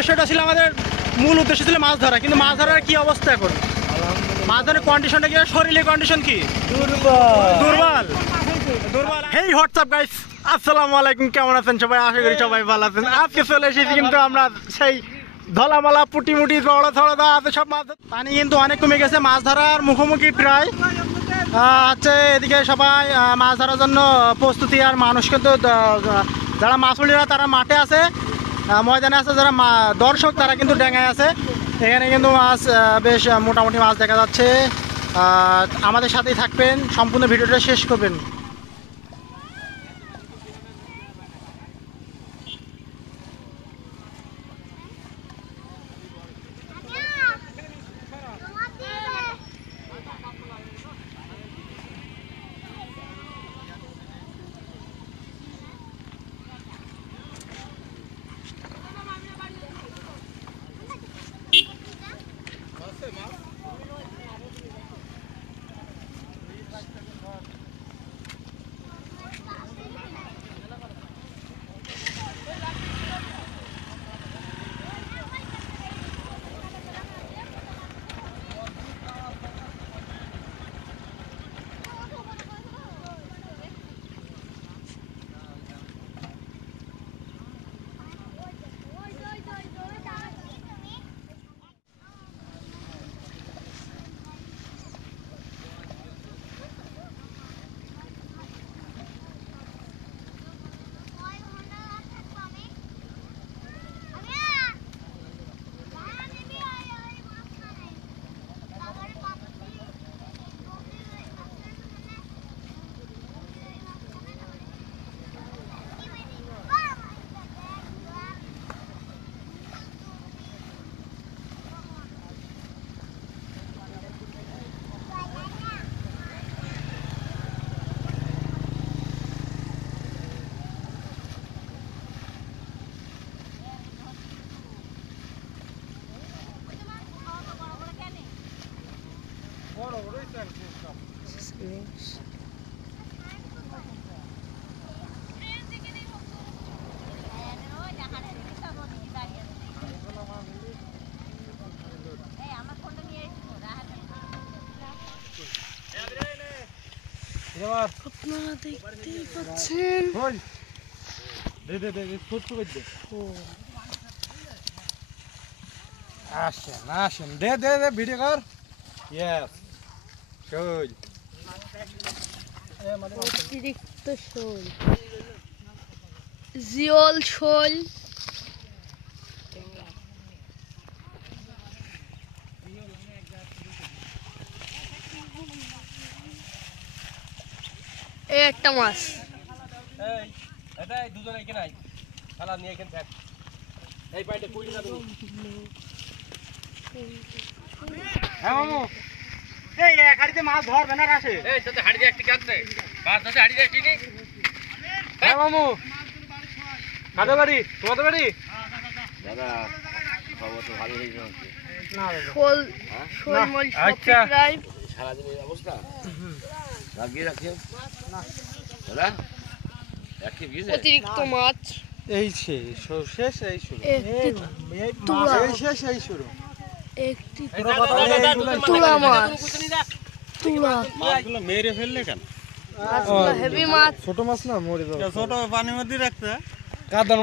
উদ্দেশ্যটা ছিল আমাদের মূল উদ্দেশ্য ছিল মাছ ধরা, কিন্তু মাছ ধরার কি অবস্থা এখন? মাছ ধরার কন্ডিশনটা কি, শরীরের কন্ডিশন কি? দুর্বল। হেই হোয়াটসঅ্যাপ গাইস, আসসালামু আলাইকুম, কেমন আছেন সবাই? আশা করি সবাই ভালো আছেন। আজকে চলে এসেছি কিন্তু আমরা সেই ধলামালা পুটিমুটি বড় থড়া আছে সব মাছ। পানি কিন্তু অনেক কমে গেছে, মাছ ধরার মুখোমুখি প্রায় হচ্ছে। এদিকে সবাই মাছ ধরার জন্য প্রস্তুতি, আর মানুষ কিন্তু যারা মাছুলিরা তারা মাঠে আছে, ময়দানে আছে, যারা দর্শক তারা কিন্তু ডেঙ্গায় আছে। এখানে কিন্তু মাছ বেশ মোটামুটি মাছ দেখা যাচ্ছে। আমাদের সাথেই থাকবেন, সম্পূর্ণ ভিডিওটা শেষ করবেন। আপনারা দেখতেই পাচ্ছেন, আসেন আসেন, দে দে দে ভিডিও কর। ইয়েস, শোল অতিরিক্ত শোল, জিওল শোল, এই একটা মাছ। হ্যাঁ মামু, এই এক হাড়িতে মাছ ধরবে না রাসে? হ্যাঁ মামু, কাদের বাড়ি? তোমাদের বাড়ি? শোল, শোল মাছ আচ্ছা। প্রায় সারাদিনের অবস্থা লাগিয়ে রাখে অতিরিক্ত মাছ। এই শেষ, এই শুরু, একটি তুলা, এই শেষ, এই শুরু। একটি তুলা মাছ, তুলা মাছগুলো মেরে ফেললে কেন? মাছগুলো হেভি মাছ। ছোট মাছ না, মরে যাবে। ছোট পানির মধ্যে রাখতে কাদার